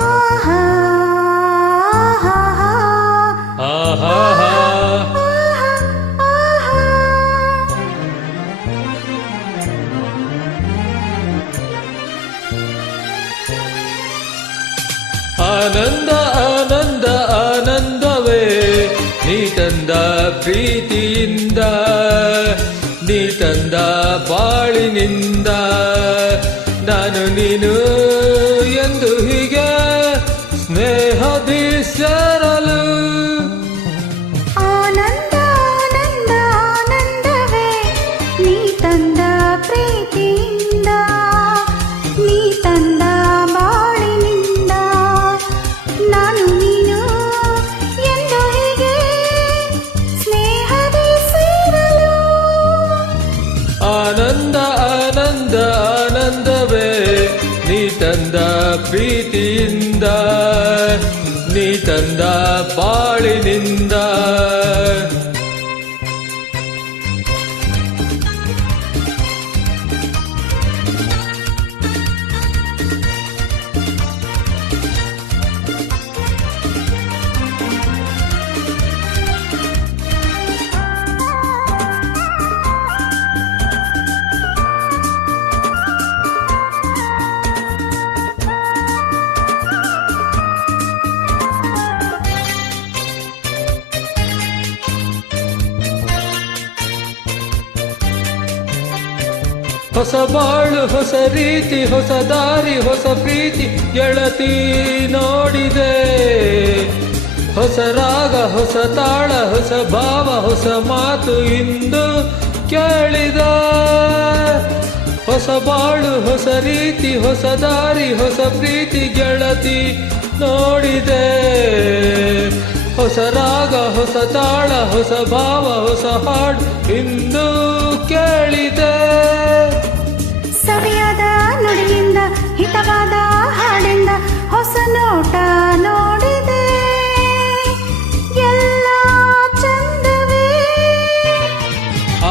ಆಹಾ ಆನಂದ ಆನಂದ ಆನಂದವೇ ನೀ ತಂದ ಪ್ರೀತಿಯಿಂದ ನೀ ತಂದ ಬಾಳಿನಿಂದ ನಾನು ನೀನು ಎಂದು ಹೀಗೆ ಸ್ನೇಹದಿ ಸೇರಲು ಆನಂದ ಆನಂದ ಆನಂದವೇ ನೀ ತಂದ ಪ್ರೀತಿಯಿಂದ ನೀ ತಂದ ಬಾಳಿನಿಂದ ನಾನು ನೀನು ಎಂದು ಹೀಗೆ ಸ್ನೇಹದಿ ಸೇರಲು ಆನಂದ ಆನಂದ ಆನಂದವೇ ನೀ ತಂದ ಪ್ರೀತಿಯಿಂದ ನೀ ತಂದ ಬಾಳಿನಿಂದ ಹೊಸ ಬಾಳು ಹೊಸ ರೀತಿ ಹೊಸ ದಾರಿ ಹೊಸ ಪ್ರೀತಿ ಗೆಳತಿ ನೋಡಿದೆ ಹೊಸ ರಾಗ ಹೊಸ ತಾಳ ಹೊಸ ಭಾವ ಹೊಸ ಮಾತು ಇಂದು ಕೇಳಿದೆ ಹೊಸ ಬಾಳು ಹೊಸ ರೀತಿ ಹೊಸ ದಾರಿ ಹೊಸ ಪ್ರೀತಿ ಗೆಳತಿ ನೋಡಿದೆ ಹೊಸ ರಾಗ ಹೊಸ ತಾಳ ಹೊಸ ಭಾವ ಹೊಸ ಹಾಡು ಇಂದು ಕೇಳಿದೆ ಸವಿಯಾದ ನುಡಿಯಿಂದ ಹಿತವಾದ ಹಾಡಿಂದ ಹೊಸ ನೋಟ ನೋಡಿದೆ ಎಲ್ಲ ಚಂದವೇ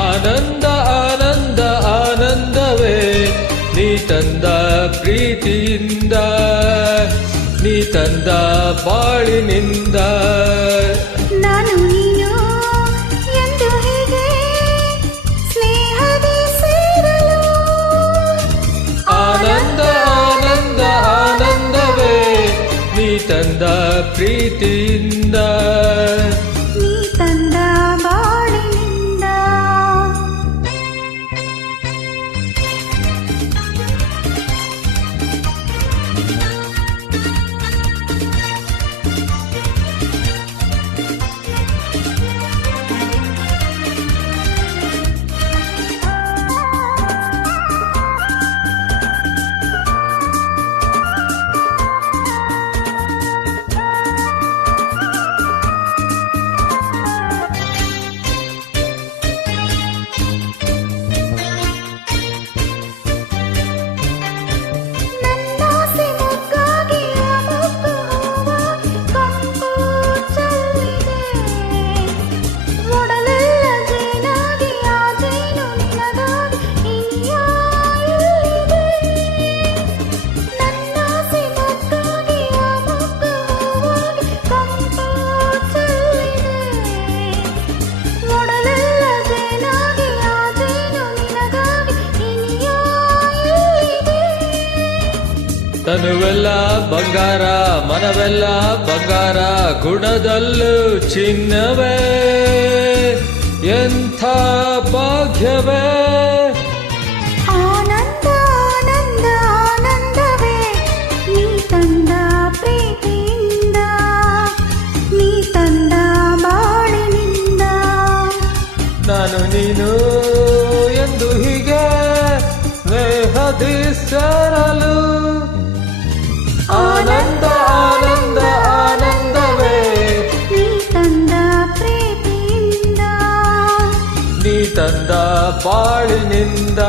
ಆನಂದ ಆನಂದ ಆನಂದವೇ ನೀ ತಂದ ಪ್ರೀತಿಯಿಂದ ನೀ ತಂದ ಬಾಳಿನಿಂದ ನಾನು ನೀನು ಎಂದು ಹೀಗೆ ಸ್ನೇಹದಿ ಸೇರಲು ಆನಂದ ಆನಂದ ಆನಂದವೇ ನೀ ತಂದ ಪ್ರೀತಿಯಿಂದ ನೀ ತಂದ ಬಾಳಿನಿಂದ ನನ್ನಾಸೆ ಮೊಗ್ಗಾಗಿ ಆ ಮೊಗ್ಗು ಹೂವಾಗಿ ಕಂಪು ಚೆಲ್ಲಿದೆ ಒಡಲೆಲ್ಲ ಜೇನಾಗಿ ಆ ಜೇನು ನಿನಗಾಗಿ ಇನಿಯ ಇಲ್ಲಿದೆ ನನ್ನಾಸೆ ಮೊಗ್ಗಾಗಿ ಆ ಮೊಗ್ಗು ಹೂವಾಗಿ ಕಂಪು ಚೆಲ್ಲಿದೆ ಒಡಲೆಲ್ಲ ಜೇನಾಗಿ ಆ ಜೇನು ನಿನಗಾಗಿ ಇನಿಯ ಇಲ್ಲಿದೆ ತನುವೆಲ್ಲ ಬಂಗಾರ ಮನವೆಲ್ಲ ಬಂಗಾರ ಗುಣದಲ್ಲೂ ಚಿನ್ನವೇ ಎಂಥ ಭಾಗ್ಯವೇ ಆನಂದ ಆನಂದ ಆನಂದವೇ ನೀ ತಂದ ಪ್ರೀತಿಯಿಂದ ನೀ ತಂದ ಬಾಳಿನಿಂದ ನಾನು ನೀನು ಎಂದು ಹೀಗೆ ಸ್ನೇಹದಿ ಸೇರಲು ಆನಂದ ಆನಂದ ಆನಂದವೇ ನೀ ತಂದ ಪ್ರೀತಿಯಿಂದ ನೀ ತಂದ ಬಾಳಿನಿಂದ